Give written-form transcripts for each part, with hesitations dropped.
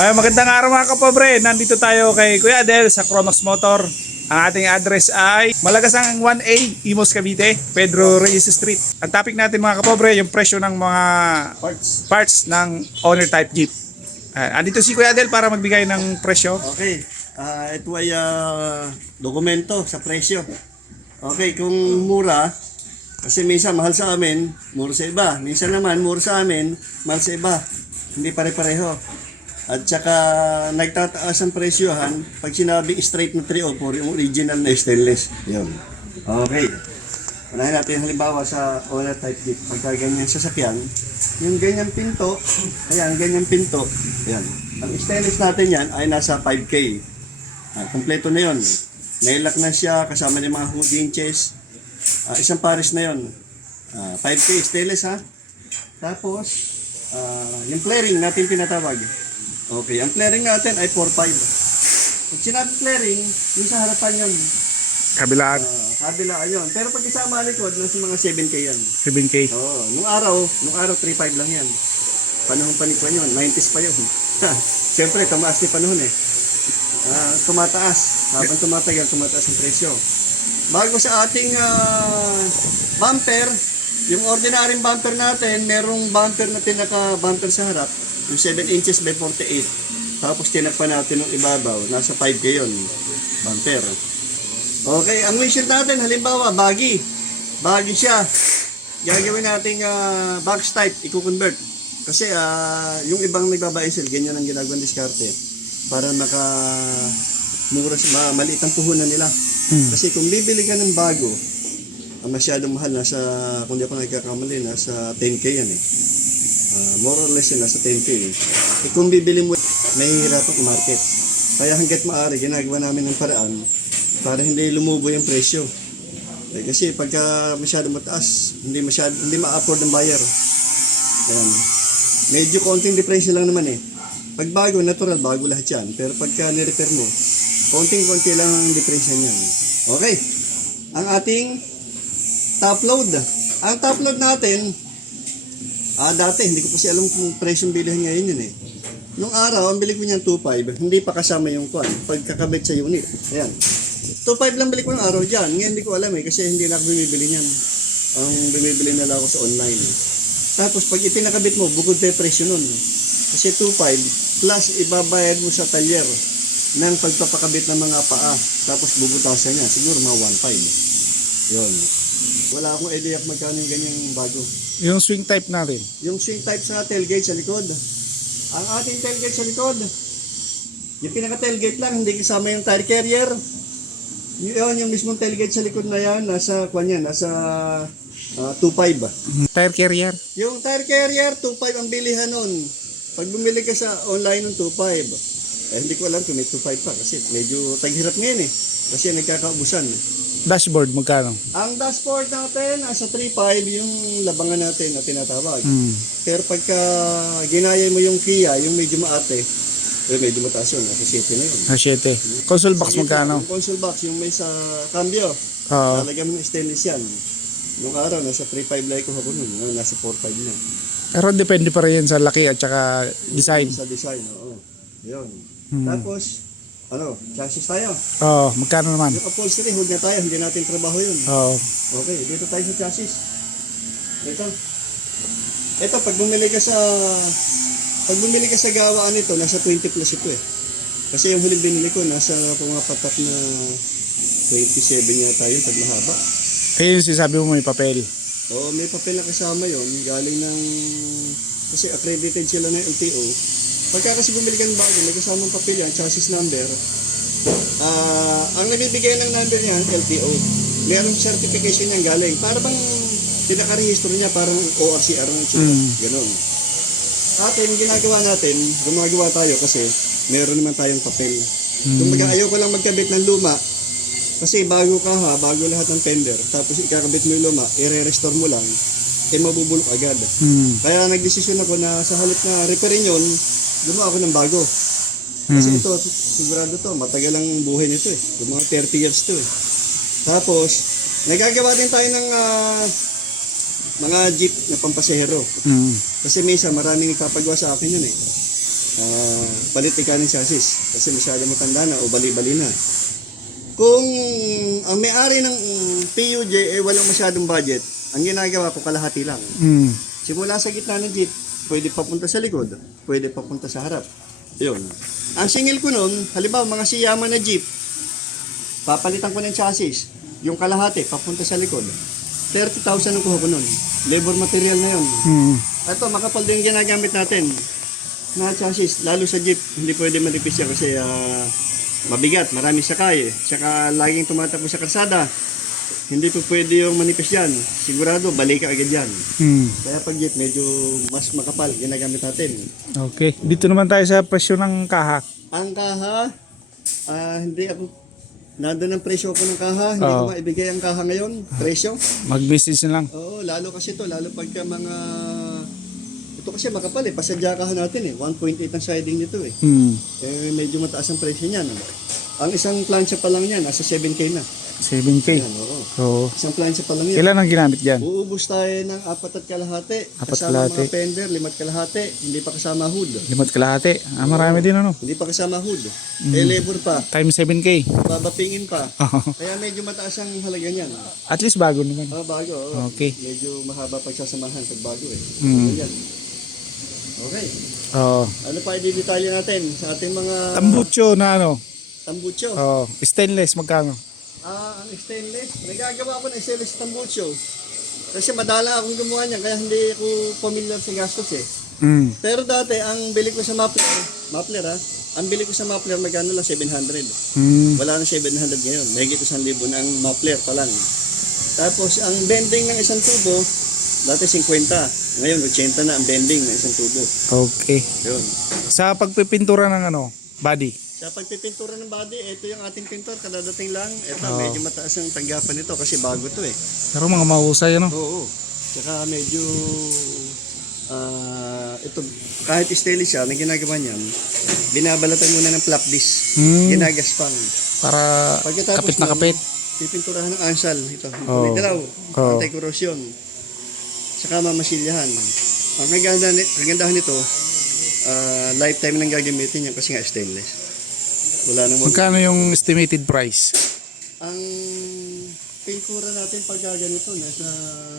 Ay, magandang araw mga kapobre. Nandito tayo kay Kuya Adel sa Chronox Motor. Ang ating address ay Malagasang 1A, Imos, Cavite, Pedro Reyes Street. Ang topic natin mga kapobre, yung presyo ng mga parts ng owner type Jeep. Andito si Kuya Adel para magbigay ng presyo. Okay, ito ay dokumento sa presyo. Okay, kung mura, kasi minsan mahal sa amin, mura sa iba. Minsan naman, mura sa amin, mahal sa iba. Hindi pare-pareho. At saka nagtataas ang presyohan pag sinabing straight na 304, yung original na stainless. Yun. Okay. Unahin natin halimbawa sa owner type Jeep. Pagka ganyan sasakyan, yung ganyang pinto, ayan, ganyang pinto, ayan. Ang stainless natin yan ay nasa 5K. Kompleto na yun. Nailak na siya, kasama ng mga hood inches. Isang pares na yun. 5K stainless ha. Tapos, yung flaring natin pinatawag. Okay, ang flaring natin ay 4.5. Pag sinabi flaring, yung sa harapan yun. Kabilaan. Kabilaan yun. Pero pag isama likod, nasa mga 7K yan. 7K. Oo, nung araw 3.5 lang yan. Panahon pa ni Kwan yun, 90s pa yun. Siyempre, tumaas ni panahon eh. Tumataas. Habang tumatagal, tumataas ang presyo. Bago sa ating bumper, yung ordinary bumper natin, merong bumper na tinaka-bumper sa harap, yung 7 inches by 48. Tapos tinakpan natin yung ibabaw, nasa 5K yun, bumper. Okay, ang windshield natin, halimbawa, baggy. Baggy siya. Gagawin natin box type, i-convert. Kasi yung ibang nagbabaisel, ganyan ang ginagawang diskarte. Para mura, maliit ang puhunan nila. Kasi kung bibili ka ng bago, masyadong mahal, kung di ako nagkakamali, nasa 10K yan eh. More or less yun, nasa 10K eh. Kung bibili mo, mahihirapang i-market. Kaya hanggat maaari, ginagawa namin ng paraan para hindi lumubo yung presyo. Kasi pagka masyadong mataas, hindi ma-afford ng buyer. Ayan. Medyo konting depression lang naman eh. Pag bago, natural, bago lahat yan. Pero pagka ni-repair mo, konting-konti lang ang depression yan. Okay. Ang ating top load. Ang top load natin, dati, hindi ko pa siya alam kung presyong bilihan ngayon yun eh. Nung araw, ang bili ko niyan 2.5, hindi pa kasama yung pagkakabit sa unit. Ayan. 2.5 lang bili ko ng araw dyan. Ngayon hindi ko alam eh, kasi hindi na ako bumibili niyan. Ang bumibili na lang ako sa online. Tapos pag ipinakabit mo, bukod pa yung presyo nun. Kasi 2.5 plus ibabayad mo sa talyer ng pagpapakabit ng mga paa. Tapos bubutasan niya, siguro mga 1.5. Yun. Wala akong idea kung magkano yung ganyang bago. Yung swing type natin. Yung swing type sa tailgate sa likod. Ang ating tailgate sa likod, yung pinaka-tailgate lang, hindi kasama yung tire carrier. Yung mismong tailgate sa likod na yan, nasa 2.5. Tire carrier. Yung tire carrier, 2.5 ang bilihan nun. Pag bumili ka sa online ng 2.5, hindi ko alam kung may 2.5 pa kasi medyo taghirap ngayon eh. Kasi nagkakaubusan. Dashboard, magkano? Ang dashboard natin, nasa 3.5 yung labangan natin na tinatawag. Pero pagka ginaya mo yung Kia, yung medyo maate, medyo mataas yun, nasa 7 na yun. 7. Console box, magkano? Yung console box, yung may sa cambio, lalagyan mo ng stainless yan. Nung araw, nasa 3.5 lang ko ako nun, nasa 4.5 na. Pero depende pa rin sa laki at saka design. Sa design, oo. Yun. Tapos, chassis tayo. Magkano naman? Yung upholstery, huwag na tayo, hindi natin trabaho yun. Okay, dito tayo sa chassis. Ito, pag bumili ka sa gawaan nito, nasa 20 plus ito eh. Kasi yung huling binili ko, nasa pumapatak na 27 yata yun, pag mahaba. Kaya yung sinasabi mo may papel. Oo, may papel na kasama yun, galing ng, kasi accredited sila ng LTO. Pagka kasi bumili ka ng bago, may kasamang papel yan, chassis number. Ang nabibigay ng number niyan, LTO. Merong certification niyan galing. Para bang pinaka-rehisto niya, parang ORCR ng sila. Ganon. Atin, ginagawa natin, gumagawa tayo kasi meron naman tayong papel. Kung ayaw ko lang magkabit ng luma, kasi bago bago lahat ng tender, tapos ikakabit mo yung luma, i-restore mo lang, mabubulok agad. Kaya nagdesisyon ako na sa halip na repairin yun, gumawa ako ng bago. Kasi ito, sigurado to, matagal ang buhay nito eh. Yung mga 30 years to eh. Tapos, nagagawa din tayo ng mga jeep na pampasahero. Kasi minsan maraming nagpapagawa sa akin yun eh. palit ka ng chassis kasi masyado matanda na o bali-bali na. Kung ang may-ari ng PUJ walang masyadong budget, ang ginagawa ko kalahati lang. Simula sa gitna ng jeep, pwede papunta sa likod, pwede papunta sa harap. Yun. Ang singil ko nun, halimbawa mga siyama na jeep, papalitan ko ng chassis, yung kalahati papunta sa likod. 30,000 ang kuha ko nun. Labor material na yun. Ito, makapal din yung ginagamit natin na chassis, lalo sa jeep, hindi pwede manipis yan kasi mabigat, marami sakay. Tsaka laging tumatakbo sa kalsada. Hindi po pwede yung manipis yan. Sigurado, balik ka agad yan. Kaya pag jeep, medyo mas makapal, ginagamit natin. Okay. Dito naman tayo sa presyo ng kaha. Ang kaha, hindi ako, nandun ang presyo ko ng kaha, hindi ko maibigay ang kaha ngayon, presyo. Mag-message na lang. Oo, lalo kasi to, lalo pagka mga, ito kasi makapal eh, pasadya kaha natin eh, 1.8 ang siding nito eh. Medyo mataas ang presyo niyan. Ang isang plancha pa lang yan, nasa 7K na. 7K. Yan, oo. Oo. Isang plancha pa lang yan. Kailan ang ginamit dyan? Uubos tayo ng 4 at kalahati. 4 Kasama kalahati. mga fender, 5 at kalahati. Hindi pa kasama hood. 5 kalahati. Marami din ano. Hindi pa kasama hood. Labor pa. Times 7K. Babapingin pa. Kaya medyo mataas ang halaga niyan. At least bago naman. Bago. Oo. Okay. Medyo mahaba pagsasamahan pag bago eh. Yan. Okay. Oo. Ano pa i-detalye natin sa ating mga Tambucho na ano. tambucho? Oo. Stainless magkano? Ang stainless. Nagagawa ko ng stainless tambucho. Kasi madala akong gumawa niyan kaya hindi ako familiar sa gastos eh. Pero dati, ang bili ko sa muffler ang bili ko sa muffler magkano lang 700. Wala na 700 ngayon. Mahigit 1,000 ng muffler pa lang. Tapos, ang bending ng isang tubo, dati 50. Ngayon, 80 na ang bending ng isang tubo. Okay. Yun. Sa pagpipintura ng ano, body. Sa pagpipintura ng body, ito yung ating pintor, kadadating lang. Ito, medyo mataas ang tanggapan nito kasi bago to eh. Pero mga mahusay ano. Oo. Tsaka medyo ito, kahit stainless siya, may ginagawa niyan, binabalatan muna ng flap disc. Ginagaspang. Para Pagkatapos kapit na kapit. pipinturahan ng ansal. Ito, Oo. dilaw, Oo. anti-corrosion. Tsaka mamasilyahan. Ang kagandahan nito, lifetime nang gagamitin yan kasi nga stainless. Wala namang Magkano yung estimated price? ang pintura natin pag ganito nasa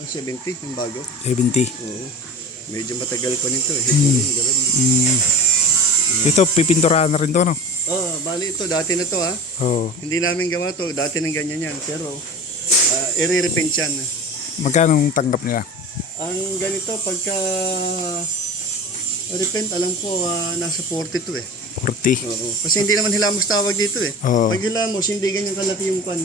70 yung bago. 70. Oo. Medyo matagal pa nito eh. Ito, pipinturahan na rin to, no? Bali ito, dati na to ha. Oo. Hindi namin gawa to, dati nang ganyan yan. Pero, i-repaint yan. Magkano ang tanggap nila? Ang ganito, pagka repaint, alam ko, nasa 40 to eh. 40. Oo. Kasi hindi naman hilamos tawag dito eh. Oo. Pag hilamos, hindi ganyan kalaki yung pan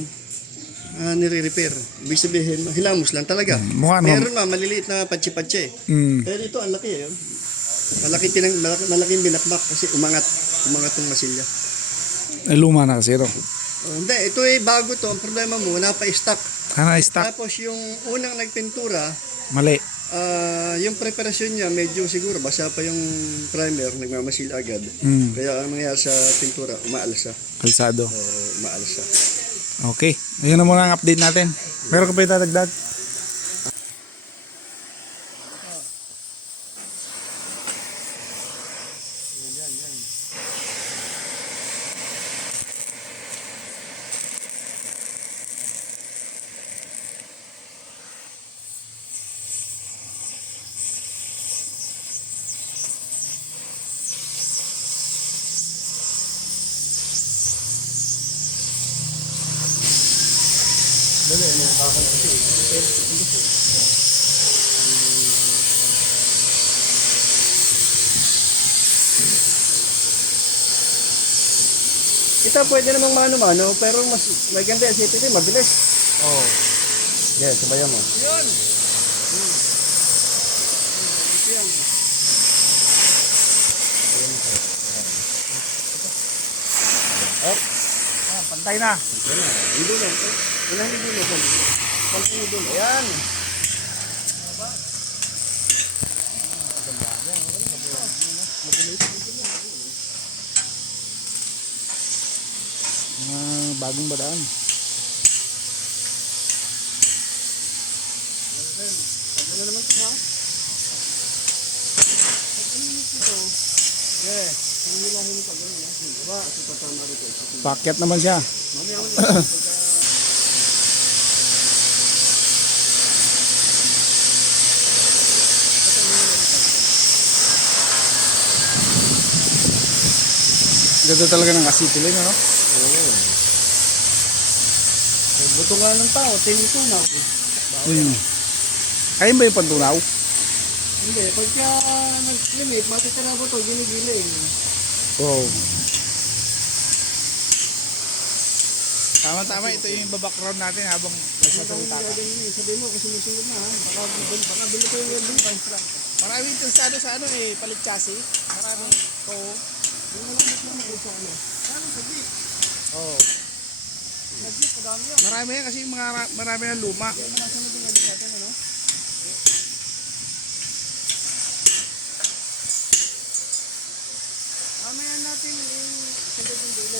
nire-repair. Ibig sabihin, hilamos lang talaga. Mukha naman. Meron maliliit na patsi-patsi. Pero ito, ang laki eh. Malaking binakbak kasi umangat tong masilya. Ay, luma na kasi ito. Hindi, ito eh bago to. Ang problema mo, napa-stock. Stock. Tapos yung unang nagpintura, Mali. yung preparasyon niya, medyo siguro, basa pa yung primer, nagmamasil agad. Kaya ang nangyari sa pintura, umaalsa. Kalsado. Umaalsa. Okay. Ayun na muna ang update natin. Meron ka pa itadagdag? Ito pwede namang mano-mano, pero mas maganda yung CPT, mabilis. Oo. Yan, sabayan mo. Yun! Pantay na. Libo lang. Ilang libo lang. Pantay libo lang. Ayan. Bagong badaan. Ano naman ito ha? Okay. Hindi lang hindi pa gano'n. Diba? Kasi patama rito. Pakyat naman siya. Mamaya mo na. Ganda talaga ng asitili, no? Oo. Buto nga ng tao, tingin ko na. Ayun ba yung pantunaw? Hindi, pagka nag-limit, matitira mo ito, ginigiling. Wow. Tama-tama, ito yung background natin habang nagsasalita ka. Sabi mo, kung sumusunod na, baka bilo ko yung welding pants lang. Maraming interesado sa ano eh, palit chassis. Maraming, oo. Yung malamit lang ako sa ano. Parang sa jeep. Oh. Sa jeep, madami yan. Marami yan kasi marami ng luma. Yung mga sunod yung welding natin, ano? Mamaya natin yung sunod yung dulo.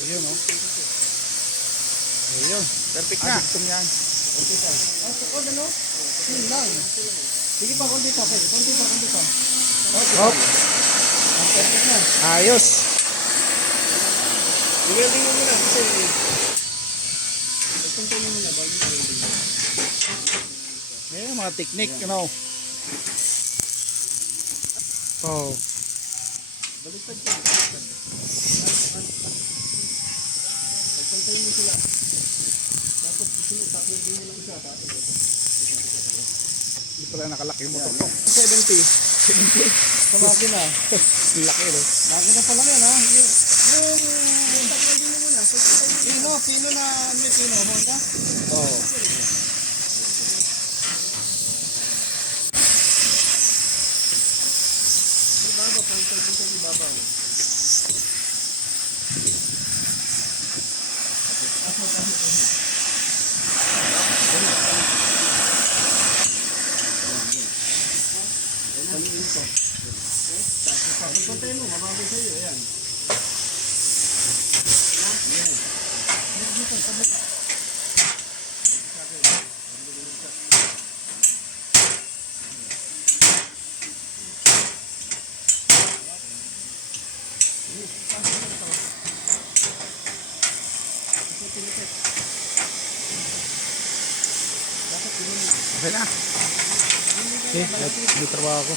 Ayun, oh. Ayun, perfect na. Adictum yan. Okay pa. Oh, ano? Yun lang. Sige pa, konti pa. Konti pa. Hop. Perfect na. Ayos. I-welding mo muna. Kasi, ipantay mo muna bago i-welding. Ayun, mga technique, you know. Oh. Baliktad ka. Ipantay mo sila. Dapat susunod, welding mo lang isa. Hindi pala nakalaki yung motor ko. 70. 70? Sa makina. Laki, no? Makina pa lang yan, ha? Yung welding mo muna. Pino na may pino. Honda? Oh. Ibabaw, pantay ibabaw. Pagpantay mo, mababay sa'yo, ayan. Okay na. Okay, may trabaho ako.